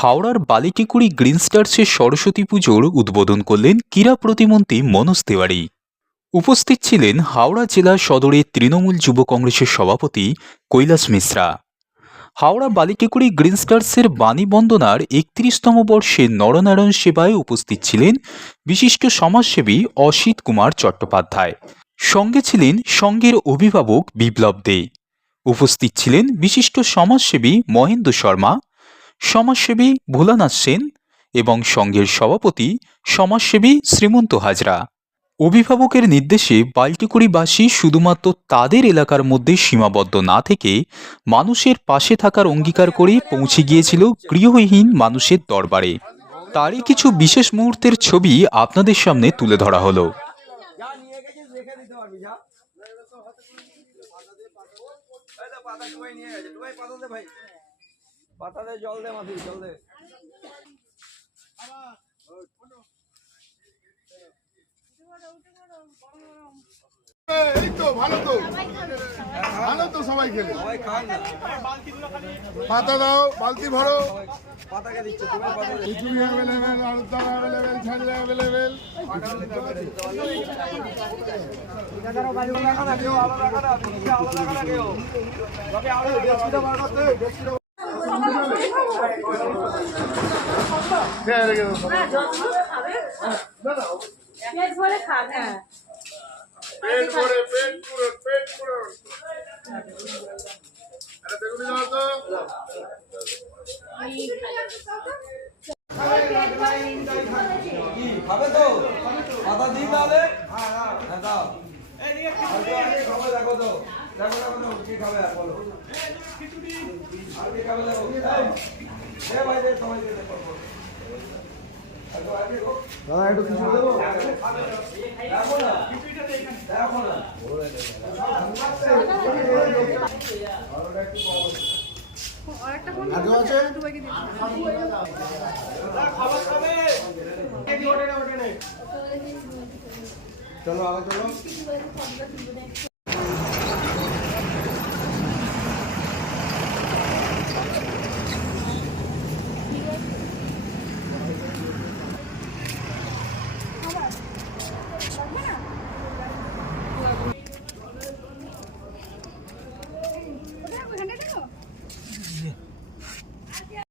হাওড়ার বালিটিকুড়ি গ্রিন স্টার্সের সরস্বতী পুজোর উদ্বোধন করলেন ক্রীড়া প্রতিমন্ত্রী মনোজ তিওয়ারি। উপস্থিত ছিলেন হাওড়া জেলা সদরের তৃণমূল যুব কংগ্রেসের সভাপতি কৈলাস মিশ্রা। হাওড়া বালিটিকুড়ি গ্রিন স্টার্সের বাণী বন্দনার একত্রিশতম বর্ষে নরনারায়ণ সেবায় উপস্থিত ছিলেন বিশিষ্ট সমাজসেবী অসিত কুমার চট্টোপাধ্যায়। সঙ্গে ছিলেন সঙ্গের অভিভাবক বিপ্লব দে। উপস্থিত ছিলেন বিশিষ্ট সমাজসেবী মহেন্দ্র শর্মা সমাজসেবী ভোলানাথ সেন এবং সংঘের সভাপতি সমাজসেবী শ্রীমন্ত হাজরা। অভিভাবকের নির্দেশে বাল্টিকুড়িবাসী শুধুমাত্র তাদের এলাকার মধ্যে সীমাবদ্ধ না থেকে মানুষের পাশে থাকার অঙ্গীকার করে পৌঁছে গিয়েছিল গৃহহীন মানুষের দরবারে। তারই কিছু বিশেষ মুহূর্তের ছবি আপনাদের সামনে তুলে ধরা হলো। পাতা ভাই। পাতা দে জল দে মাথি জল দে এই তো ভালো তো ভালো তো সবাই খেলে সবাই খান না পাতা দাও বালতি ভরো পাতাকে দিচ্ছে খিচুড়ি অ্যাভেলেবেল আলুর দম অ্যাভেলেবেল ছাড়লে কেউ কেউ খাবে। তো। পাতা দিই তাহলে? হ্যাঁ দাও। খাবে দেখো তো। দেখো দেখো কি খাবে আর বলো। আর কি খাবে দেখো? এই, ভাই দে সবাই দে দেখো দাদা একটু কিছু দেবো? চলো আগে চলো।